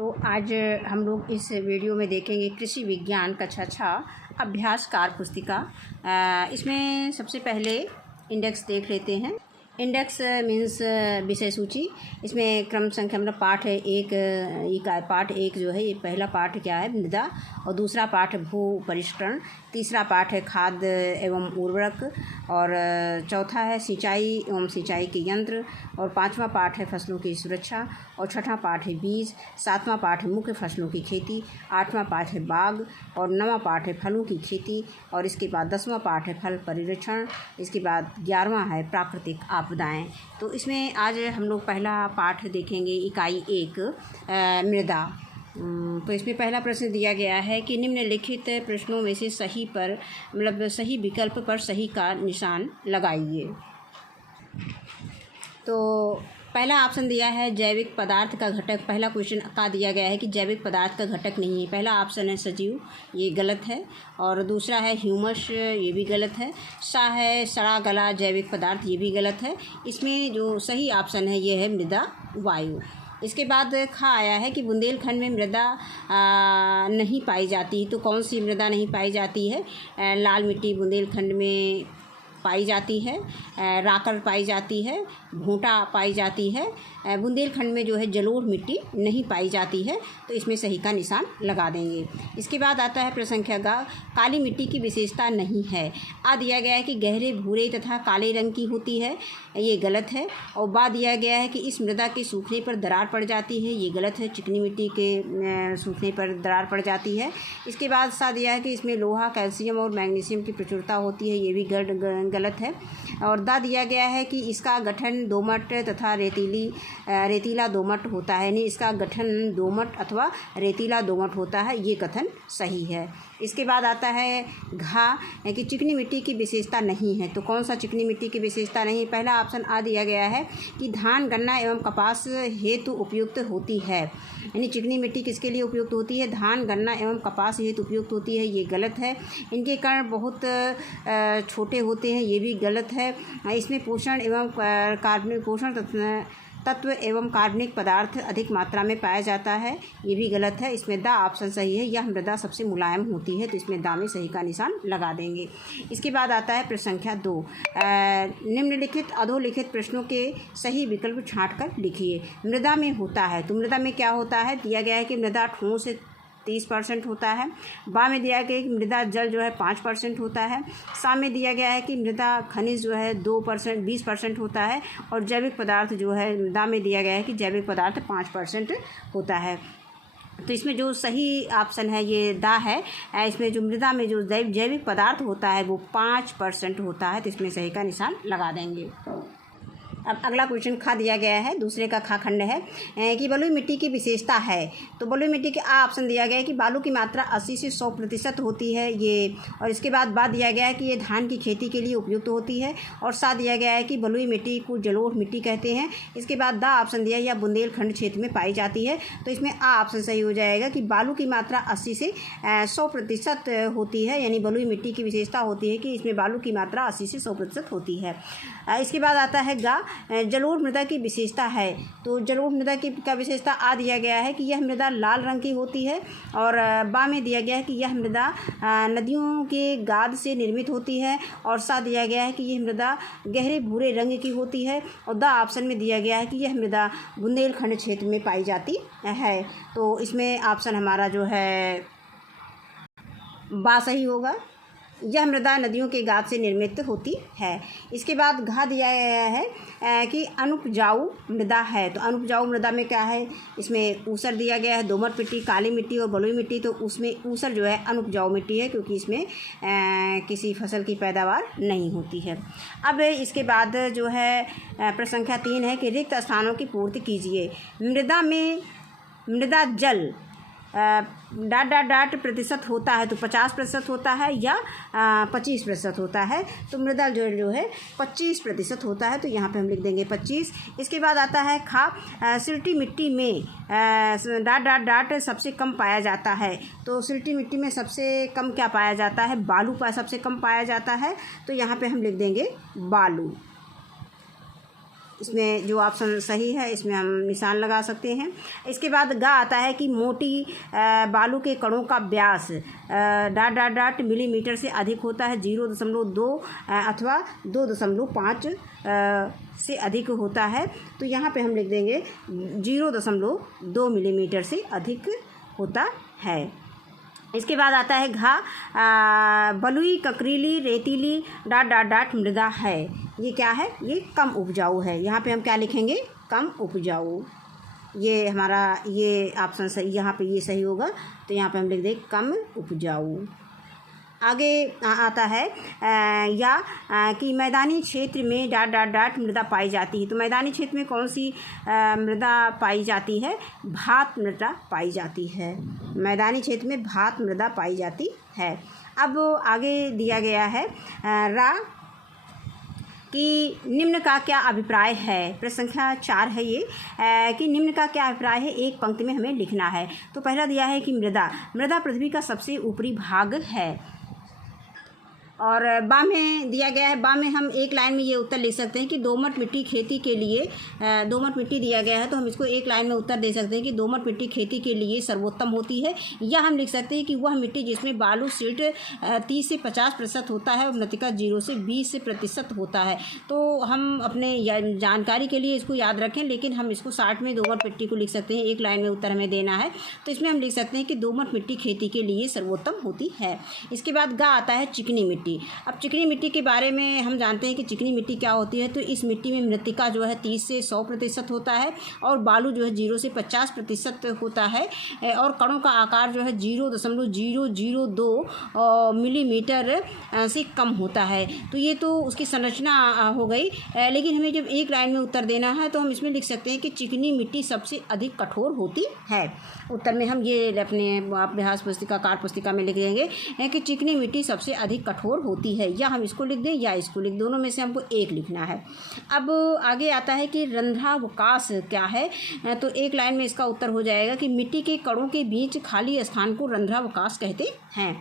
तो आज हम लोग इस वीडियो में देखेंगे कृषि विज्ञान कक्षा 6 अभ्यासकार पुस्तिका। इसमें सबसे पहले इंडेक्स देख लेते हैं। इंडेक्स मीन्स विषय सूची। इसमें क्रम संख्या मतलब पाठ है एक पाठ एक जो है ये पहला पाठ क्या है मृदा, और दूसरा पाठ भू परिष्करण, तीसरा पाठ है खाद एवं उर्वरक, और चौथा है सिंचाई एवं सिंचाई के यंत्र, और पांचवा पाठ है फसलों की सुरक्षा, और छठवां पाठ है बीज, सातवां पाठ है मुख्य फसलों की खेती, आठवां पाठ है बाग, और नौवां पाठ है फलों की खेती, और इसके बाद 10वां पाठ है फल परिरक्षण, इसके बाद 11वां है प्राकृतिक आपदाएं। तो इसमें आज हम लोग पहला पाठ देखेंगे इकाई 1 मृदा। तो इसमें पहला प्रश्न दिया गया है कि निम्नलिखित प्रश्नों में से सही पर मतलब सही विकल्प पर सही का निशान लगाइए। तो पहला ऑप्शन दिया है जैविक पदार्थ का घटक। पहला क्वेश्चन का दिया गया है कि जैविक पदार्थ का घटक नहीं है। पहला ऑप्शन है सजीव, ये गलत है, और दूसरा है ह्यूमस, ये भी गलत है। सा है सड़ा गला जैविक पदार्थ, ये भी गलत है। इसमें जो सही ऑप्शन है ये है मृदा वायु। इसके बाद खा आया है कि बुंदेलखंड में मृदा नहीं पाई जाती। तो कौन सी मृदा नहीं पाई जाती है? लाल मिट्टी बुंदेलखंड में पाई जाती है, राकर पाई जाती है, भूटा पाई जाती है। बुंदेलखंड में जो है जलोढ़ मिट्टी नहीं पाई जाती है। तो इसमें सही का निशान लगा देंगे। इसके बाद आता है प्रश्न संख्या ग, काली मिट्टी की विशेषता नहीं है। आ दिया गया है कि गहरे भूरे तथा काले रंग की होती है, ये गलत है। और बाद दिया गया है कि इस मृदा के सूखने पर दरार पड़ जाती है, ये गलत है। चिकनी मिट्टी के सूखने पर दरार पड़ जाती है। इसके बाद सा दिया है कि इसमें लोहा, कैल्शियम और मैग्नीशियम की प्रचुरता होती है, ये भी गलत है। और दा दिया गया है कि इसका गठन दोमट तथा रेतीला दोमट होता है, यानी इसका गठन दोमट अथवा रेतीला दोमट होता है, ये कथन सही है। इसके बाद आता है घा कि चिकनी मिट्टी की विशेषता नहीं है। तो कौन सा चिकनी मिट्टी की विशेषता नहीं? पहला ऑप्शन आ दिया गया है कि धान, गन्ना एवं कपास हेतु उपयुक्त होती है, यानी चिकनी मिट्टी किसके लिए उपयुक्त होती है? धान, गन्ना एवं कपास हेतु उपयुक्त होती है, ये गलत है। इनके कण बहुत छोटे होते हैं, ये भी गलत है। इसमें पोषण एवं कार्बनिक तत्व एवं कार्बनिक पदार्थ अधिक मात्रा में पाया जाता है, ये भी गलत है। इसमें दा ऑप्शन सही है, यह मृदा सबसे मुलायम होती है। तो इसमें दा में सही का निशान लगा देंगे। इसके बाद आता है प्रश्न संख्या 2, निम्नलिखित अधोलिखित प्रश्नों के सही विकल्प छांट कर लिखिए। मृदा में होता है, तो मृदा में क्या होता है? दिया गया है कि मृदा ठोस 30% होता है। बा में दिया गया है कि मृदा जल जो है 5% होता है। सा में दिया गया है कि मृदा खनिज जो है 2% 20% होता है। और जैविक पदार्थ जो है मृदा में दिया गया है कि जैविक पदार्थ 5% होता है। तो इसमें जो सही ऑप्शन है ये दा है। इसमें जो मृदा में जो जैविक पदार्थ होता है वो 5% होता है। तो इसमें सही का निशान लगा देंगे। अब अगला क्वेश्चन खा दिया गया है, दूसरे का खा खंड है कि बलुई मिट्टी की विशेषता है। तो बलुई मिट्टी के आ ऑप्शन दिया गया है कि बालू की मात्रा 80 से 100% होती है ये। और इसके बाद दिया गया है कि ये धान की खेती के लिए उपयुक्त होती है। और सा दिया गया है कि बलुई मिट्टी को जलोढ़ मिट्टी कहते हैं। इसके बाद दा ऑप्शन दिया या बुंदेलखंड क्षेत्र में पाई जाती है। तो इसमें आ ऑप्शन सही हो जाएगा कि बालू की मात्रा 80 से 100% होती है, यानी बलुई मिट्टी की विशेषता होती है कि इसमें बालू की मात्रा 80 से 100% होती है। इसके बाद आता है गा, जलोढ़ मृदा की विशेषता है। तो जलोढ़ मृदा की का विशेषता आ दिया गया है कि यह मृदा लाल रंग की होती है। और बा में दिया गया है कि यह मृदा नदियों के गाद से निर्मित होती है। और सा दिया गया है कि यह मृदा गहरे भूरे रंग की होती है। और दा ऑप्शन में दिया गया है कि यह मृदा बुंदेलखंड क्षेत्र में पाई जाती है। तो इसमें ऑप्शन हमारा जो है बा सही होगा, यह मृदा नदियों के गाद से निर्मित होती है। इसके बाद घा दिया गया है कि अनुपजाऊ मृदा है। तो अनुपजाऊ मृदा में क्या है? इसमें ऊसर दिया गया है, दोमट मिट्टी, काली मिट्टी और बलुई मिट्टी। तो उसमें ऊसर जो है अनुपजाऊ मिट्टी है, क्योंकि इसमें किसी फसल की पैदावार नहीं होती है। अब इसके बाद जो है प्रश्न संख्या 3 है कि रिक्त स्थानों की पूर्ति कीजिए। मृदा जल प्रतिशत होता है। तो 50% होता है या 25% होता है। तो मृदा जो है 25% होता है। तो यहाँ पे हम लिख देंगे 25। इसके बाद आता है खा, सिल्टी मिट्टी में सबसे कम पाया जाता है। तो सिल्टी मिट्टी में सबसे कम क्या पाया जाता है? बालू सबसे कम पाया जाता है। तो यहाँ पे हम लिख देंगे बालू। इसमें जो ऑप्शन सही है इसमें हम निशान लगा सकते हैं। इसके बाद गा आता है कि मोटी बालू के कणों का व्यास डॉट डॉट डॉट मिलीमीटर से अधिक होता है, 0.2 अथवा 2.5 से अधिक होता है। तो यहाँ पे हम लिख देंगे 0.2 मिलीमीटर से अधिक होता है। इसके बाद आता है घा बलुई ककरीली रेतीली डॉट डॉट डॉट मृदा है। ये क्या है? ये कम उपजाऊ है। यहाँ पे हम क्या लिखेंगे? कम उपजाऊ। ये हमारा ये ऑप्शन सही, यहाँ पे ये सही होगा। तो यहाँ पे हम लिख देंगे कम उपजाऊ। आगे आता है कि मैदानी क्षेत्र में डॉट डॉट डॉट मृदा पाई जाती है। तो मैदानी क्षेत्र में कौन सी मृदा पाई जाती है? भात मृदा पाई जाती है। मैदानी क्षेत्र में भात मृदा पाई जाती है। अब आगे दिया गया है रा कि निम्न का क्या अभिप्राय है। प्रश्न संख्या 4 है ये कि निम्न का क्या अभिप्राय है, एक पंक्ति में हमें लिखना है। तो पहला दिया है कि मृदा पृथ्वी का सबसे ऊपरी भाग है। और बा में दिया गया है, बा में हम एक लाइन में ये उत्तर लिख सकते हैं कि दोमट मिट्टी खेती के लिए, दोमट मिट्टी दिया गया है तो हम इसको एक लाइन में उत्तर दे सकते हैं कि दोमट मिट्टी खेती के लिए सर्वोत्तम होती है। या हम लिख सकते हैं कि वह मिट्टी जिसमें बालू सिल्ट 30 से 50% होता है और मृतिका 0 से 20% होता है। तो हम अपने जानकारी के लिए इसको याद रखें, लेकिन हम इसको 60 में दोमट मिट्टी को लिख सकते हैं। एक लाइन में उत्तर हमें देना है तो इसमें हम लिख सकते हैं कि दोमट मिट्टी खेती के लिए सर्वोत्तम होती है। इसके बाद गा आता है चिकनी मिट्टी। अब चिकनी मिट्टी के बारे में हम जानते हैं कि चिकनी मिट्टी क्या होती है। तो इस मिट्टी में मृतिका जो है 30 से 100% होता है और बालू जो है 0 से 50% होता है और कणों का आकार जो है 0.002 मिलीमीटर से कम होता है। तो ये तो उसकी संरचना हो गई, लेकिन हमें जब एक लाइन में उत्तर देना है तो हम इसमें लिख सकते हैं कि चिकनी मिट्टी सबसे अधिक कठोर होती है। उत्तर में हम ये अपने अभ्यास पुस्तिका कार्य पुस्तिका में लिख देंगे कि चिकनी मिट्टी सबसे अधिक कठोर होती है। या हम इसको लिख दें या इसको लिख, दोनों में से हमको एक लिखना है। अब आगे आता है कि रंध्रावकाश क्या है। तो एक लाइन में इसका उत्तर हो जाएगा कि मिट्टी के कणों के बीच खाली स्थान को रंध्रावकाश कहते हैं।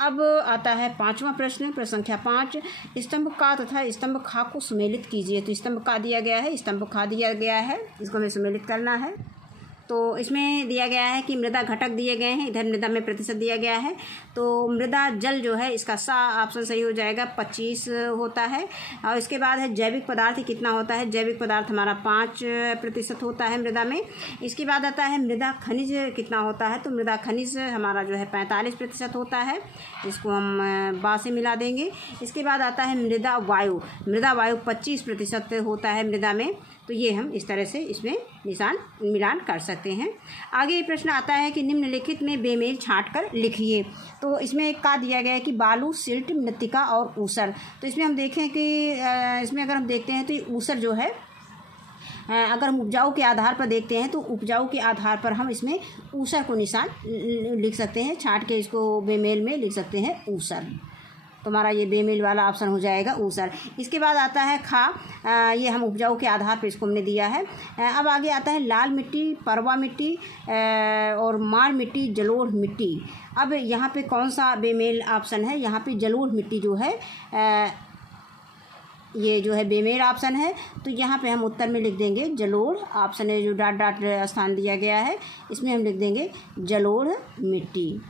अब आता है 5वां प्रश्न, प्रश्न संख्या 5, स्तंभ का तथा स्तंभ खा को सुमेलित कीजिए। तो स्तंभ का दिया गया है, स्तंभ खा दिया गया है, इसको हमें सुमेलित करना है। तो इसमें दिया गया है कि मृदा घटक दिए गए हैं, इधर मृदा में प्रतिशत दिया गया है। तो मृदा जल जो है इसका सा ऑप्शन सही हो जाएगा, 25 होता है। और इसके बाद है जैविक पदार्थ कितना होता है। जैविक पदार्थ हमारा 5% होता है मृदा में। इसके बाद आता है मृदा खनिज कितना होता है। तो मृदा खनिज हमारा जो है 45% होता है, इसको हम बा से मिला देंगे। इसके बाद आता है मृदा वायु 25% होता है मृदा में। तो ये हम इस तरह से इसमें निशान मिलान कर सकते हैं। आगे ये प्रश्न आता है कि निम्नलिखित में बेमेल छांट कर लिखिए। तो इसमें एक का दिया गया है कि बालू सिल्ट मृतिका और ऊसर। तो इसमें हम देखें कि इसमें अगर हम देखते हैं तो ये ऊसर जो है, अगर हम उपजाऊ के आधार पर देखते हैं तो उपजाऊ के आधार पर हम इसमें ऊसर को निशान लिख सकते हैं, छांट के इसको बेमेल में लिख सकते हैं ऊसर। तो हमारा ये बेमेल वाला ऑप्शन हो जाएगा ऊसर। इसके बाद आता है खा, ये हम उपजाऊ के आधार पर इसको हमने दिया है। अब आगे आता है लाल मिट्टी, परवा मिट्टी और मार मिट्टी, जलोढ़ मिट्टी। अब यहाँ पे कौन सा बेमेल ऑप्शन है। यहाँ पे जलोढ़ मिट्टी जो है ये जो है बेमेल ऑप्शन है। तो यहाँ पे हम उत्तर में लिख देंगे जलोढ़ ऑप्शन है, जो डॉट डॉट स्थान दिया गया है इसमें हम लिख देंगे जलोढ़ मिट्टी।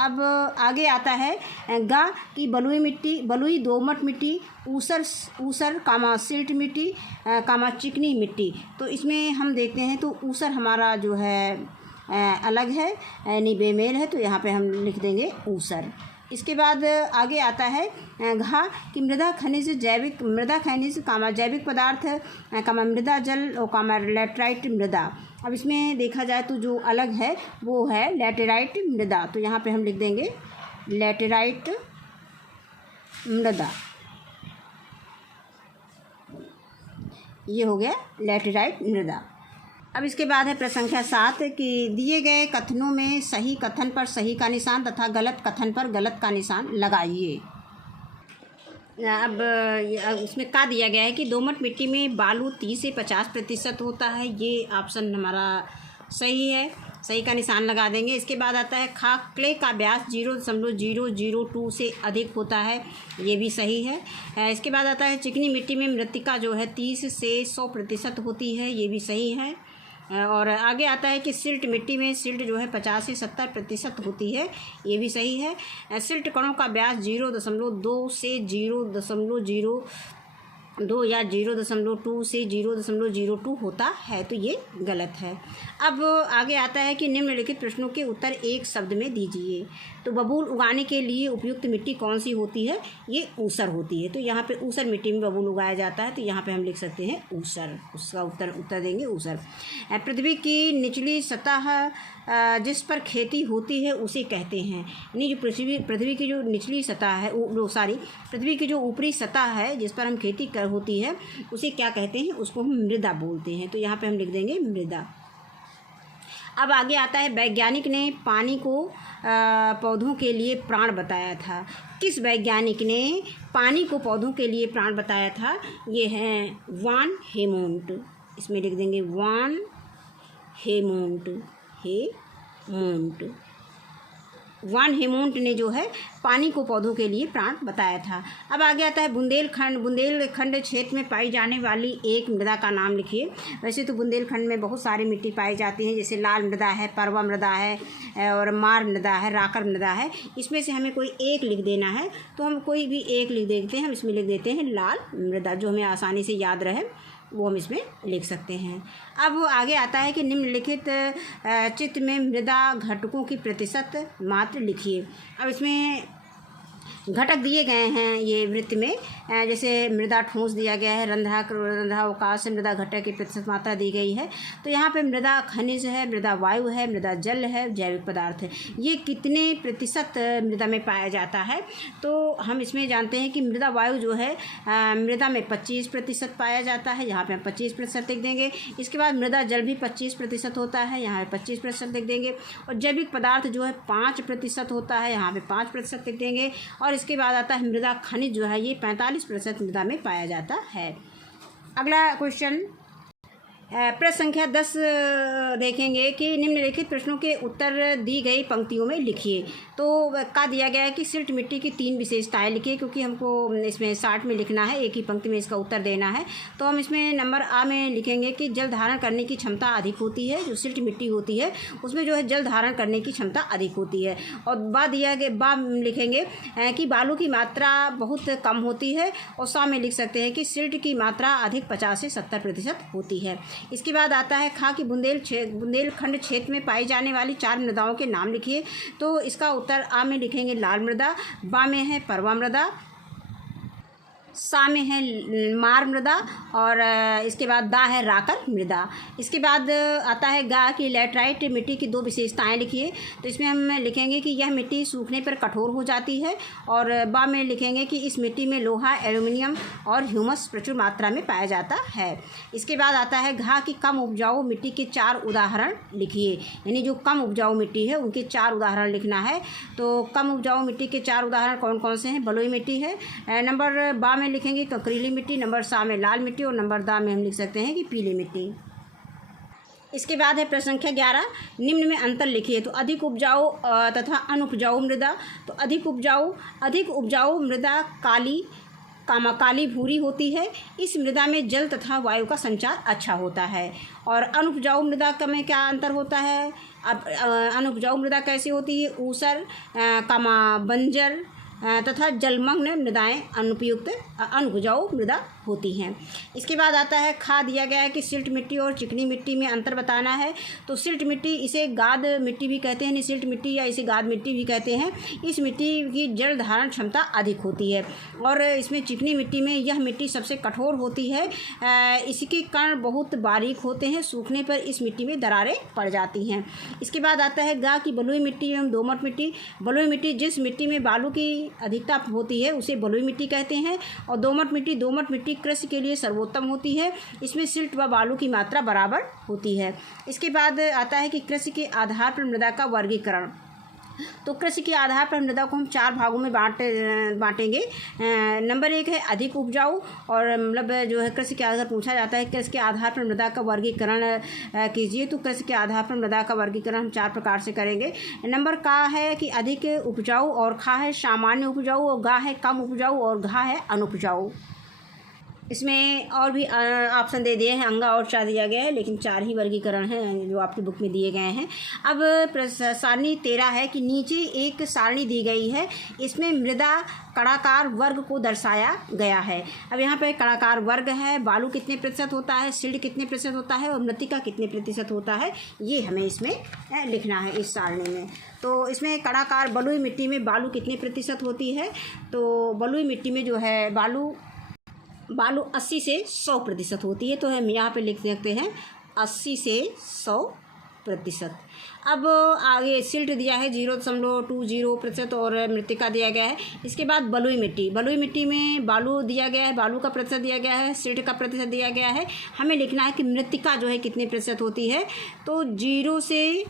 अब आगे आता है गा कि बलुई मिट्टी, बलुई दोमट मिट्टी, ऊसर कामा सिल्ट मिट्टी कामा चिकनी मिट्टी। तो इसमें हम देखते हैं तो ऊसर हमारा जो है अलग है, यानी बेमेल है, तो यहाँ पे हम लिख देंगे ऊसर। इसके बाद आगे आता है घा कि मृदा खनिज कामा जैविक पदार्थ कामा मृदा जल और कामा लैटेराइट मृदा। अब इसमें देखा जाए तो जो अलग है वो है लैटेराइट मृदा। तो यहाँ पे हम लिख देंगे लैटेराइट मृदा, ये हो गया लैटेराइट मृदा। अब इसके बाद है प्रश्न संख्या 7 कि दिए गए कथनों में सही कथन पर सही का निशान तथा गलत कथन पर गलत का निशान लगाइए। अब इसमें का दिया गया है कि दोमट मिट्टी में बालू 30 से 50% होता है, ये ऑप्शन हमारा सही है। सही का निशान लगा देंगे। इसके बाद आता है खा, क्ले का व्यास 0.002 से अधिक होता है, ये भी सही है। इसके बाद आता है चिकनी मिट्टी में मृत्तिका जो है 30 से 100% होती है, ये भी सही है। और आगे आता है कि सिल्ट मिट्टी में सिल्ट जो है 50 से 70% होती है, ये भी सही है। सिल्ट कणों का व्यास 0.2 से 0.02 या 0.2 से 0.02 होता है, तो ये गलत है। अब आगे आता है कि निम्नलिखित प्रश्नों के उत्तर एक शब्द में दीजिए। तो बबूल उगाने के लिए उपयुक्त मिट्टी कौन सी होती है? ये ऊसर होती है। तो यहाँ पे ऊसर मिट्टी में बबूल उगाया जाता है, तो यहाँ पे हम लिख सकते हैं ऊसर। उसका उत्तर देंगे ऊसर। पृथ्वी की निचली सतह जिस पर खेती होती है उसे कहते हैं, यानी जो पृथ्वी की जो निचली सतह है, पृथ्वी की जो ऊपरी सतह है जिस पर हम खेती होती है उसे क्या कहते हैं? उसको हम मृदा बोलते हैं। तो यहाँ पे हम लिख देंगे मृदा। अब आगे आता है वैज्ञानिक ने पानी को पौधों के लिए प्राण बताया था। किस वैज्ञानिक ने पानी को पौधों के लिए प्राण बताया था? ये है वान हेमोंट। इसमें लिख देंगे वान हेमोंट। वान हेमोंट ने जो है पानी को पौधों के लिए प्राण बताया था। अब आगे आता है बुंदेलखंड क्षेत्र में पाई जाने वाली एक मृदा का नाम लिखिए। वैसे तो बुंदेलखंड में बहुत सारी मिट्टी पाई जाती हैं, जैसे लाल मृदा है, परवा मृदा है और मार मृदा है, राकर मृदा है। इसमें से हमें कोई एक लिख देना है, तो हम कोई भी एक लिख देते हैं। हम इसमें लिख देते हैं लाल मृदा, जो हमें आसानी से याद रहे वो हम इसमें लिख सकते हैं। अब आगे आता है कि निम्नलिखित चित्र में मृदा घटकों की प्रतिशत मात्रा लिखिए। अब इसमें घटक दिए गए हैं ये वृत्त में, जैसे मृदा ठोस दिया गया है, रंध्रावकाश से मृदा घटक की प्रतिशत मात्रा दी गई है। तो यहाँ पे मृदा खनिज है, मृदा वायु है, मृदा जल है, जैविक पदार्थ है। ये कितने प्रतिशत मृदा में पाया जाता है? तो हम इसमें जानते हैं कि मृदा वायु जो है मृदा में 25% पाया जाता है, यहाँ पे हम 25% लिख देंगे। इसके बाद मृदा जल भी 25% होता है, यहाँ पे 25% लिख देंगे। और जैविक पदार्थ जो है 5% होता है, यहाँ पे 5% लिख देंगे। और इसके बाद आता है मृदा खनिज जो है ये 45% मृदा में पाया जाता है। अगला क्वेश्चन प्रश्न संख्या 10 देखेंगे कि निम्नलिखित प्रश्नों के उत्तर दी गई पंक्तियों में लिखिए। तो का दिया गया है कि सिल्ट मिट्टी की 3 विशेषताएं लिखिए, क्योंकि हमको इसमें 60 में लिखना है, एक ही पंक्ति में इसका उत्तर देना है। तो हम इसमें नंबर आ में लिखेंगे कि जल धारण करने की क्षमता अधिक होती है। जो सिल्ट मिट्टी होती है उसमें जो है जल धारण करने की क्षमता अधिक होती है। और बा लिखेंगे कि बालू की मात्रा बहुत कम होती है। और सा में लिख सकते हैं कि सिल्ट की मात्रा अधिक 50 से 70% होती है। इसके बाद आता है खा कि बुंदेलखंड क्षेत्र में पाई जाने वाली 4 मृदाओं के नाम लिखिए। तो इसका उत्तर आ में लिखेंगे लाल मृदा, बा में है परवा मृदा, सा में है मार मृदा और इसके बाद दा है राकर मृदा। इसके बाद आता है गा की लैटराइट मिट्टी की 2 विशेषताएं लिखिए। तो इसमें हम लिखेंगे कि यह मिट्टी सूखने पर कठोर हो जाती है। और बा में लिखेंगे कि इस मिट्टी में लोहा, एल्यूमिनियम और ह्यूमस प्रचुर मात्रा में पाया जाता है। इसके बाद आता है घा की कम उपजाऊ मिट्टी के 4 उदाहरण लिखिए, यानी जो कम उपजाऊ मिट्टी है उनके 4 उदाहरण लिखना है। तो कम उपजाऊ मिट्टी के 4 उदाहरण कौन कौन से हैं? बलुई मिट्टी है, नंबर बा में लिखेंगे कंकरीली मिट्टी, नंबर सा में लाल मिट्टी और नंबर दा में हम लिख सकते हैं कि पीली मिट्टी। इसके बाद है प्रश्न संख्या 11, निम्न में अंतर लिखिए। तो अधिक उपजाऊ तथा अनुपजाऊ मृदा। तो अधिक उपजाऊ मृदा काली भूरी होती है। इस मृदा में जल तथा वायु का संचार अच्छा होता है। और अनुपजाऊ मृदा में क्या अंतर होता है? अब अनुपजाऊ मृदा कैसी होती है? ऊसर, बंजर तथा जलमग्न मृदाएं अनुपजाऊ मृदा होती हैं। इसके बाद आता है खा दिया गया है कि सिल्ट मिट्टी और चिकनी मिट्टी में अंतर बताना है। तो सिल्ट मिट्टी इसे गाद मिट्टी भी कहते हैं, सिल्ट मिट्टी या इसे गाद मिट्टी भी कहते हैं। इस मिट्टी की जल धारण क्षमता अधिक होती है। और इसमें चिकनी मिट्टी में यह मिट्टी सबसे कठोर होती है। इसके कण बहुत बारीक होते हैं, सूखने पर इस मिट्टी में दरारें पड़ जाती हैं। इसके बाद आता है गा की बलुई मिट्टी एवं दोमट मिट्टी। बलुई मिट्टी जिस मिट्टी में बालू की अधिकता होती है उसे बलुई मिट्टी कहते हैं। और दोमट मिट्टी कृषि के लिए सर्वोत्तम होती है। इसमें सिल्ट व बालू की मात्रा बराबर होती है। इसके बाद आता है कि कृषि के आधार पर मृदा का वर्गीकरण। तो कृषि के आधार पर मृदा को हम 4 भागों में बांटेंगे। नंबर 1 है अधिक उपजाऊ, और मतलब जो है कृषि के आधार पर पूछा जाता है कि इसके आधार पर मृदा का वर्गीकरण कीजिए। तो कृषि के आधार पर मृदा का वर्गीकरण हम 4 प्रकार से करेंगे। नंबर का है कि अधिक उपजाऊ, और खा है सामान्य उपजाऊ, और गा है कम उपजाऊ, और घा है अनुपजाऊ। इसमें और भी ऑप्शन दे दिए हैं, अंगा और चा दिया गया है, लेकिन 4 ही वर्गीकरण हैं जो आपकी बुक में दिए गए हैं। अब सारणी 13 है कि नीचे एक सारणी दी गई है, इसमें मृदा कणाकार वर्ग को दर्शाया गया है। अब यहाँ पे कणाकार वर्ग है, बालू कितने प्रतिशत होता है, सिल्ट कितने प्रतिशत होता है, और मृत्तिका कितने प्रतिशत होता है, ये हमें इसमें लिखना है इस सारणी में। तो इसमें कणाकार बलुई मिट्टी में बालू कितने प्रतिशत होती है, तो बलुई मिट्टी में जो है बालू 80 से 100% होती है। तो हम यहाँ पे लिख सकते हैं 80 से 100%। अब आगे सिल्ट दिया है 0.20% और मृत्तिका दिया गया है। इसके बाद बलुई मिट्टी में बालू दिया गया है, बालू का प्रतिशत दिया गया है, सिल्ट का प्रतिशत दिया गया है। हमें लिखना है कि मृत्तिका जो है कितने प्रतिशत होती है, तो 0 से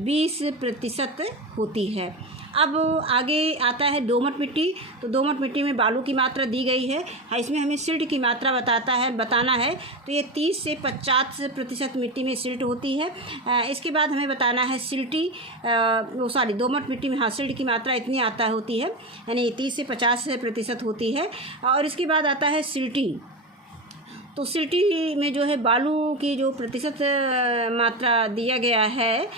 20% होती है। अब आगे आता है दोमट मिट्टी। तो दोमट मिट्टी में बालू की मात्रा दी गई है, इसमें हमें सिल्ट की मात्रा बताना है। तो ये 30 से 50% मिट्टी में सिल्ट होती है। इसके बाद हमें बताना है दोमट मिट्टी में सिल्ट की मात्रा इतनी होती है, यानी 30 से 50% होती है। और इसके बाद आता है सिल्टी। तो सिल्टी में जो है बालू की जो प्रतिशत मात्रा दिया गया है,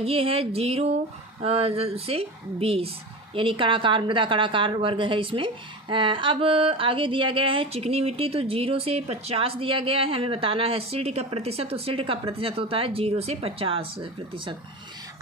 ये है 0 से 20, यानी कणाकार मृदा कणाकार वर्ग है इसमें। अब आगे दिया गया है चिकनी मिट्टी। तो 0 से 50 दिया गया है, हमें बताना है सिल्ट का प्रतिशत। तो सिल्ट का प्रतिशत होता है 0 से 50%।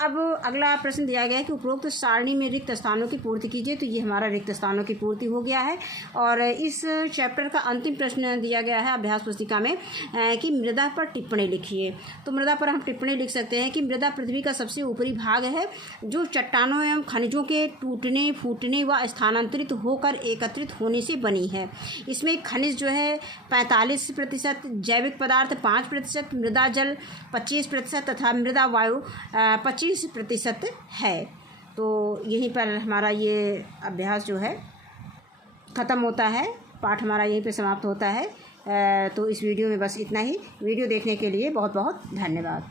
अब अगला प्रश्न दिया गया है कि उपरोक्त सारणी में रिक्त स्थानों की पूर्ति कीजिए। तो ये हमारा रिक्त स्थानों की पूर्ति हो गया है। और इस चैप्टर का अंतिम प्रश्न दिया गया है अभ्यास पुस्तिका में कि मृदा पर टिप्पणी लिखिए। तो मृदा पर हम टिप्पणी लिख सकते हैं कि मृदा पृथ्वी का सबसे ऊपरी भाग है, जो चट्टानों एवं खनिजों के टूटने फूटने व स्थानांतरित होकर एकत्रित होने से बनी है। इसमें खनिज जो है 45%, जैविक पदार्थ 5%, मृदा जल 25% तथा मृदा वायु 25% है। तो यहीं पर हमारा ये अभ्यास जो है ख़त्म होता है, पाठ हमारा यहीं पे समाप्त होता है। तो इस वीडियो में बस इतना ही। वीडियो देखने के लिए बहुत बहुत धन्यवाद।